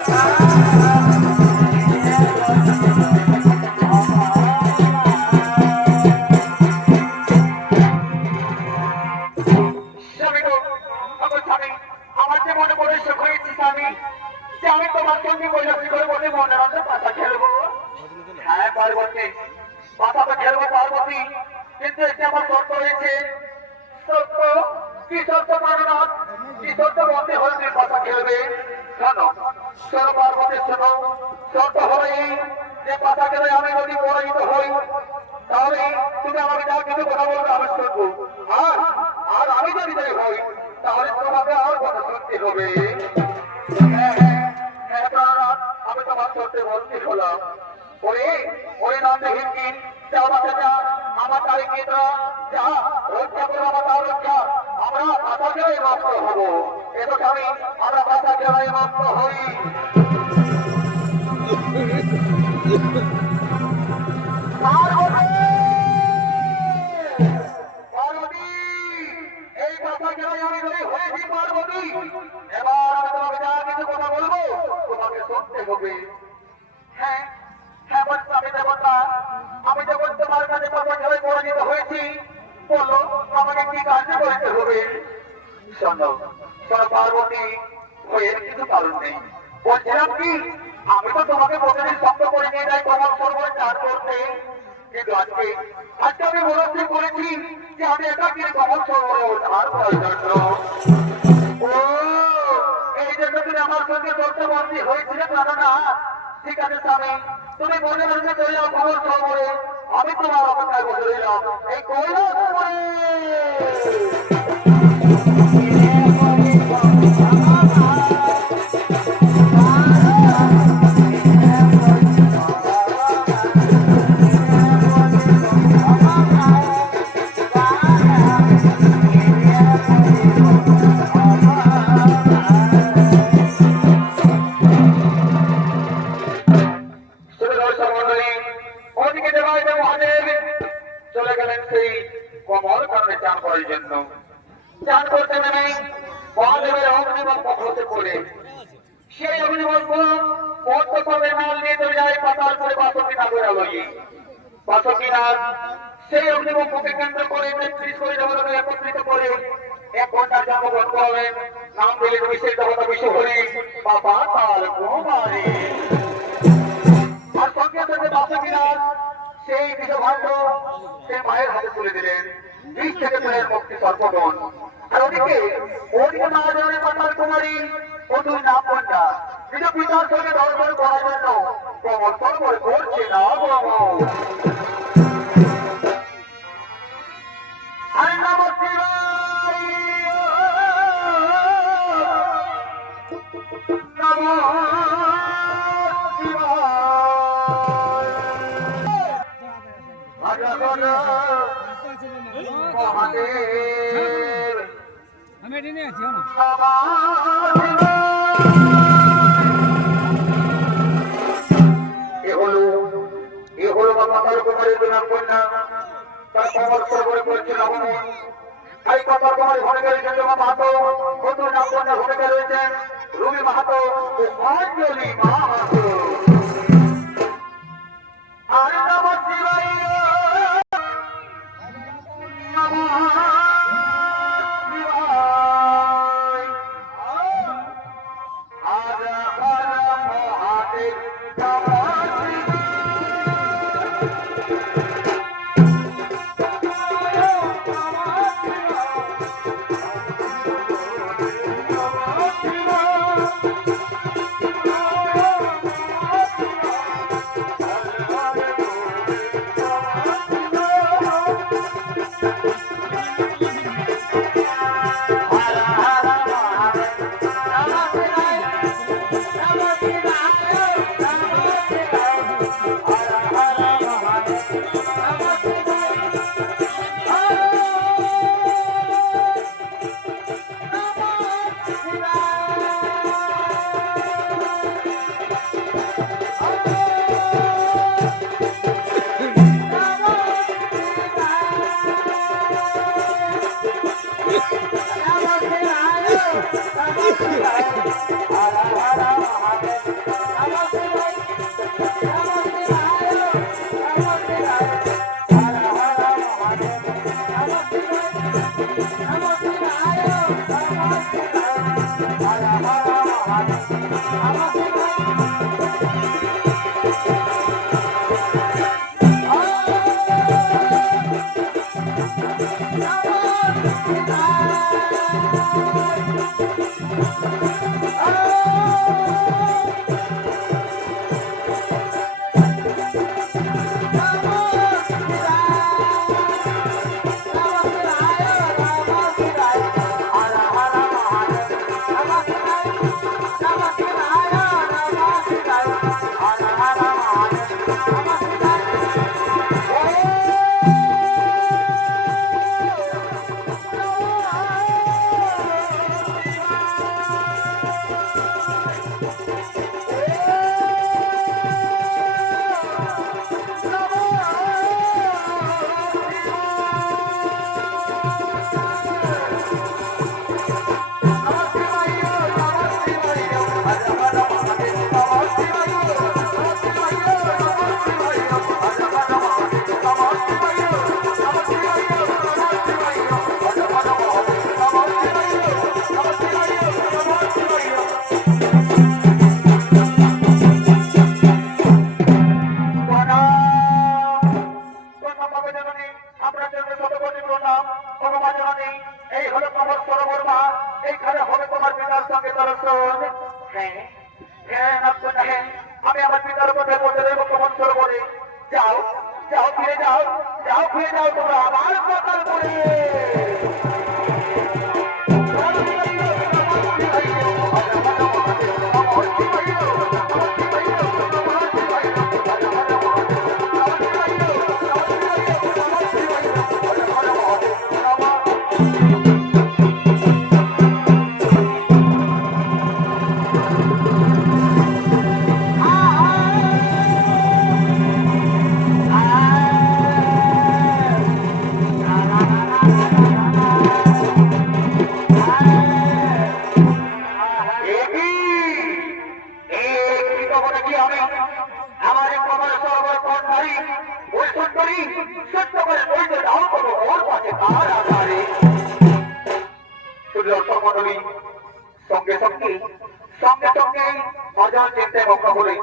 আমার যে মনে করে সুখ হয়েছি আমি যে আমি তোমার সঙ্গে কৈলাসী করে বলে মনের মধ্যে পাতা খেলবো। হ্যাঁ পার্বতী, পাতা তো খেলবো পার্বতী, কিন্তু একটি আমার শর্ত রয়েছে। শর্ত কি? শর্ত মাননাথ, কি শর্ত মধ্যে হলে তুমি পাতা খেলবে? শোনো শোনো পার্বতী, শোনো। শর্ত হলো এই যে পাতা খেলে আমি যদি পরাজিত হই তাহলে তুমি আমাকে যা কিছু কথা বলবে আমি শুনবো, আর আর আমি যদি জয় হই তাহলে তোমাকে আর কথা শুনতে হবে। হ্যাঁ হ্যাঁ হ্যাঁ প্রাণনাথ, আমি তোমার শর্তে বলতে হলাম। ওরে ওরে নন্দহীন কি, যা বাচ্চা যা, আমার তারিখ কেন্দ্র যা, রক্ষা করো আমার তার রক্ষা। আমরা পাতা খেলাই মাত্র হবো, এত স্বামী আমরা পাতা খেলাই মাত্র হই। এই কথা খেলায় আমি যদি হয়েছি পার্বতী, এবার আমি তোমাকে যা কিছু কথা বলবো তোমাকে শুনতে হবে। হ্যাঁ হ্যাঁ বলছি আমি দেবতা, আমি যখন তোমার কাছে কথা খেলায় পরাজিত হয়েছি, বলো আমাকে কি কার্য করতে হবে? শোনো শোনো পার্বতী, ভয়ের কিছু কারণ নেই। বলছিলাম কি, আমি তো তোমাকে প্রতিদিন শব্দ করে নিয়ে যাই তোমার সর্বরে চার করতে, কিন্তু আজকে আজকে আমি মনস্থির করেছি যে আমি একাকে কমল সর্বরে উদ্ধার করার জন্য। ও এই জন্য তুমি আমার সঙ্গে শর্তবন্দী হয়েছিলে না? ঠিক আছে স্বামী, তুমি মনে মনে চলে যাও কমল সর্বরে, আমি তোমার অপেক্ষায় বসে রইলাম এই কৈলাস সর্বরে। চলে গেলেন সেই কমল কারণে চান করার জন্য। চান করতে নেমে মহাদেবের অগ্নিবল্প হতে পড়ে সেই অগ্নিবল্প পদ্মপদের নাল নিয়ে চলে যায় পাতাল করে বাসকিনাথ লইয়ে। বাসকিনাথ সেই অগ্নিবল্পকে কেন্দ্র করে ৩৩ কোটি দেবতাকে একত্রিত করে ১ ঘন্টার জন্মগ্রহণ করালেন। নাম দিলেন বিশেষ দেবতা বিশ্বহরি বা পাতাল কুমারী। আর সঙ্গে সঙ্গে বাসকিনাথ সেই বিষভাণ্ড সে মায়ের হাতে তুলে দিলেন। বিষ থেকে তুলে মুক্তি সর্বমন। আর ওদিকে মহাজনের পাতাল কুমারী বধুর নাম কন্যা নিজ পিতার সঙ্গে ধর্ষণ করার জন্য কমল সর্বর করছে না বাবা। হরে নম শিবায় নমঃ মহাদেব আমি এটি নিয়ে আছি। এ হলো পাতাল কুমারীর নাম কন্যা, তার কমল সর্বরে করছেন অবমন। এই পাতাল কুমারী ভূমিকা রয়েছেন মাহাতো, বন্ধুর নাম কন্যা ভূমিকা রয়েছেন রুমি মাহাতো ও অঞ্জলি মাহাতো। হরে নমঃ শিবায় নমঃ শিবায়। হর হর মহাদেব নমঃ শিবায়। আমি আমার পিতার কথা বলতে দেবো কমন সরোবরে যাও যাও ফিরে যাও যাও ফিরে যাও তোমরা আবার সকাল করে সঙ্গে সঙ্গে সঙ্গে সঙ্গে বাজার চিন্তায় মক্কা বলে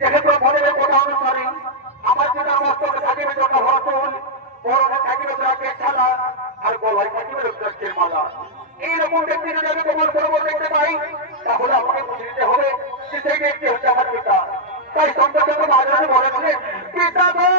যেহেতু মনের কথা অনুসারে আমার যেটা মস্তকে থাকিবে যত হরতুল বড় থাকিবে ব্রাকের ছালা আর গলায় থাকিবে রুদ্রাক্ষের মালা এইরকম ব্যক্তি যদি আমি তোমার সরোবর দেখতে পাই তাহলে আমাকে বুঝে নিতে হবে যে সেই ব্যক্তি হচ্ছে আমার পিতা তাই সঙ্গে সঙ্গে বাজারে বলে দিলে পিতা গো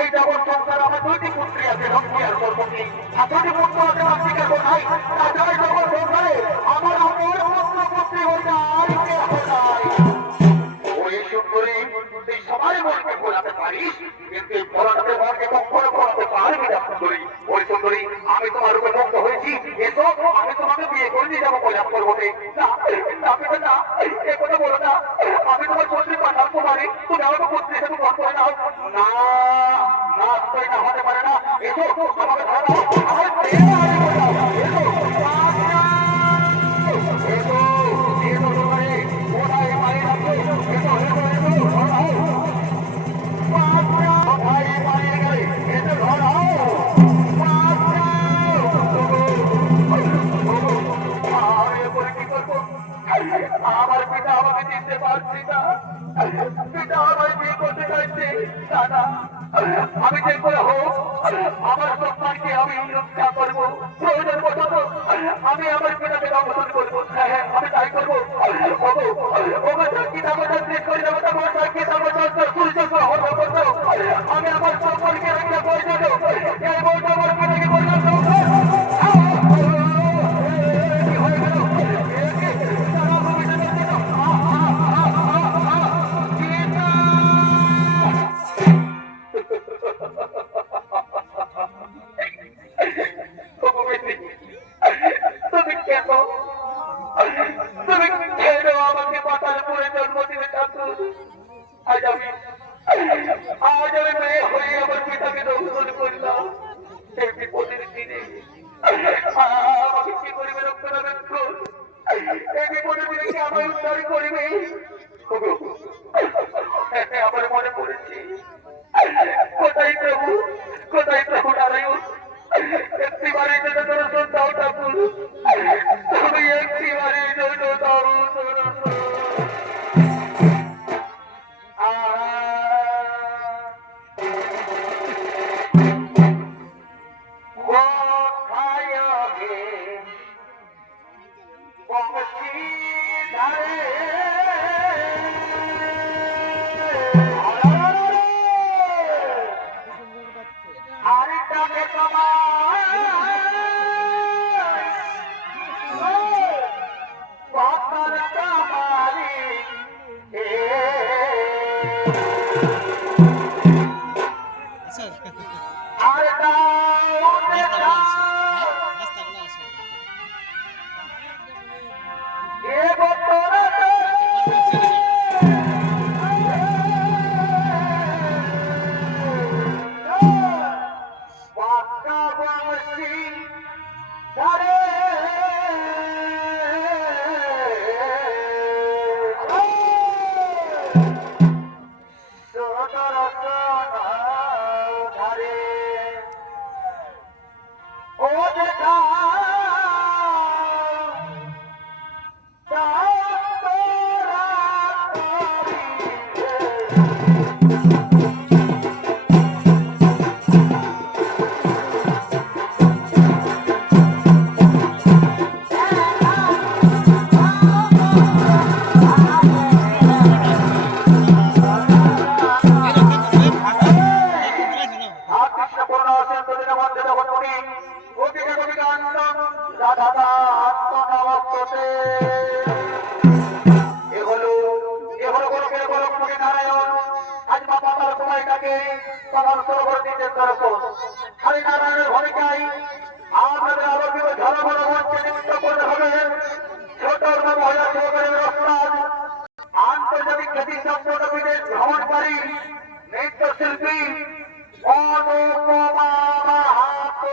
এই জগৎ সংসার আমার দুইটি পুত্রী আছে লক্ষ্মী আর কর্মী আর দুটি পুত্র আছে আত্মিকা কোথায় তাছাড়া জগৎ সংসারে আমার অপর পুত্র পুত্রী হয়ে যায় ওই সুন্দরী তুই সবাই মনকে ভোলাতে পারিস কিন্তু এই ভোলাতে মনকে কখনো ভোলাতে পারবি না সুন্দরী ওই সুন্দরী আমি তোমার উপর মুক্ত হয়েছি এসো আমি তোমাকে বিয়ে করে নিয়ে যাবো কল্যাণ করবো না এ কথা বলো না আমি তোমার পুত্রী পাঠান কুমারী তুমি আমাকে পুত্রী হিসেবে গ্রহণ করে নাও না না না হতে পারে না এসো আমাকে ধরো আমার প্রেম আমার পিতা আমাকে চিনতে পারছি না পিতা আমার বিয়ে করতে চাইছে দাদা আমি যে করে হোক আমার সন্তানকে আমি রক্ষা করবো প্রয়োজন বোঝাবো আমি আমার পিতাকে অবদান করবো হ্যাঁ আমি তাই করবো আমি আমার সন্তানকে রক্ষা করে দেবো এই বলতে আমার পিতাকে করলাম আজ আমি মেয়ে হয়ে আমার পিতাকে দর্শন করি বাড়ি করবে। আমার মনে পড়েছে কোথায় প্রভু, কোথায় প্রভু নারায়ণ, একটিবারের জন্য দর্শন দাও ঠাকুর, তুমি একটিবারের জন্য দাও দর্শন। হরিনারায়ণের ভূমিকায় আপনাদের আলোকিত ঝলমল মঞ্চে নৃত্য করতে হবে ছোট মহিলা যুবকের ওস্তাদ আন্তর্জাতিক খ্যাতিসম্পন্ন বিদেশ ভ্রমণকারী নৃত্যশিল্পী অনুপমা মাহাতো।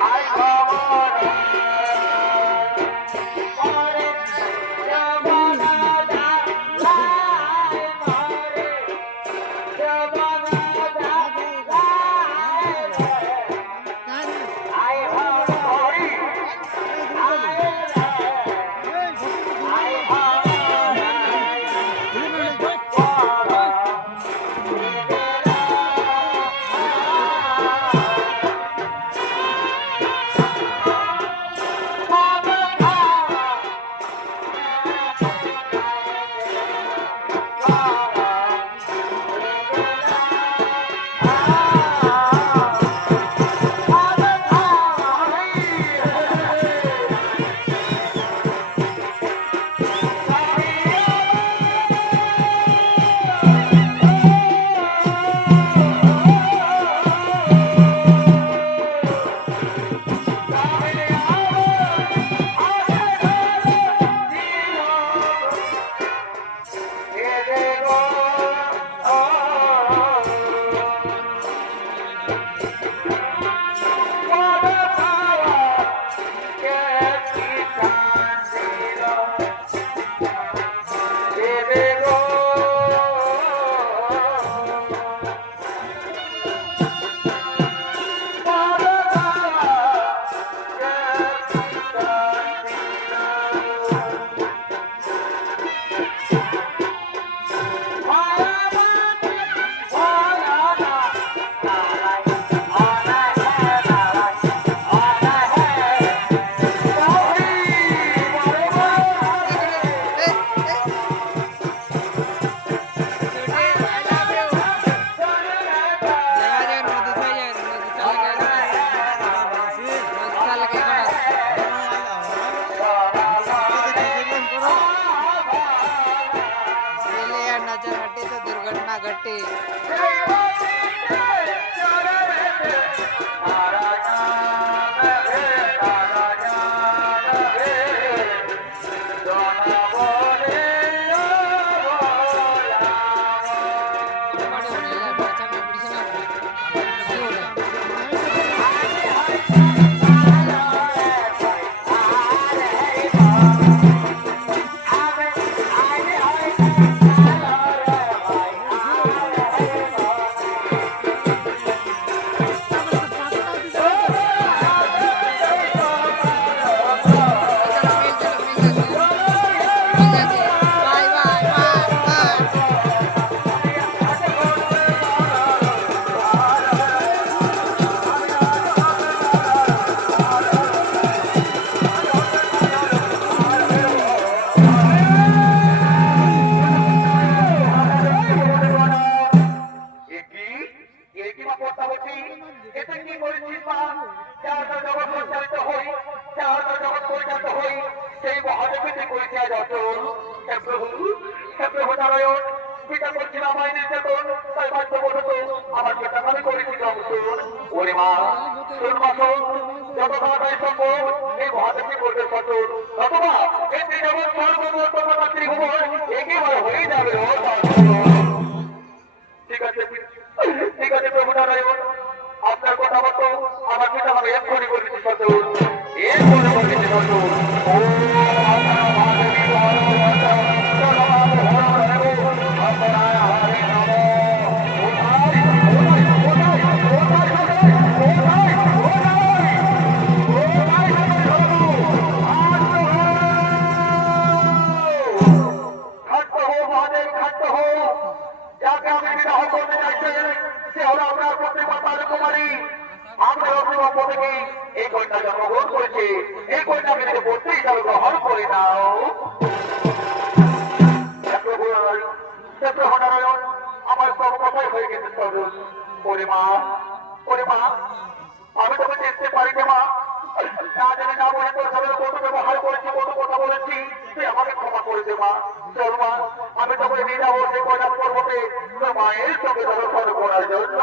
আই খবর সেই মহাদেবীতে করেছে আজ অচল। হে প্রভু নারায়ণ, পিতা করছিলাম আই নির্যাতন, তাই বাধ্যবশত আমার পিতা আমি করেছি দংশন। ওরে মা শোন মা শোন, যত তাড়াতাড়ি সম্ভব এই মহাদেবী করবে সচল, অথবা এই ত্রিজগৎ সর্বমর্তমাতা ত্রিভুবন একেবারে হয়ে যাবে। ঠিক আছে ঠিক আছে প্রভু নারায়ণ, আপনার কথা মতো আমার পিতা আমি এক্ষুনি করেছি সচল, এরপরে করেছি সচল। এই কন্যা জন্মগ্রহণ করেছে, এই কন্যাকে যদি পুত্র হিসাবে গ্রহণ করে নাও। আমার সব কথাই হয়ে গেছে তরুণ। ওরে মা আমি তোকে চিনতে পারিনি মা, না জানি না বলে তোর সাথে কত ব্যবহার করেছি, কত কথা বলেছি, তুই আমাকে ক্ষমা করে দে মা। চল মা, আমি তোকে নিয়ে যাবো সেই কৈলাস পর্বতে তোর মায়ের সঙ্গে দর্শন করার জন্য।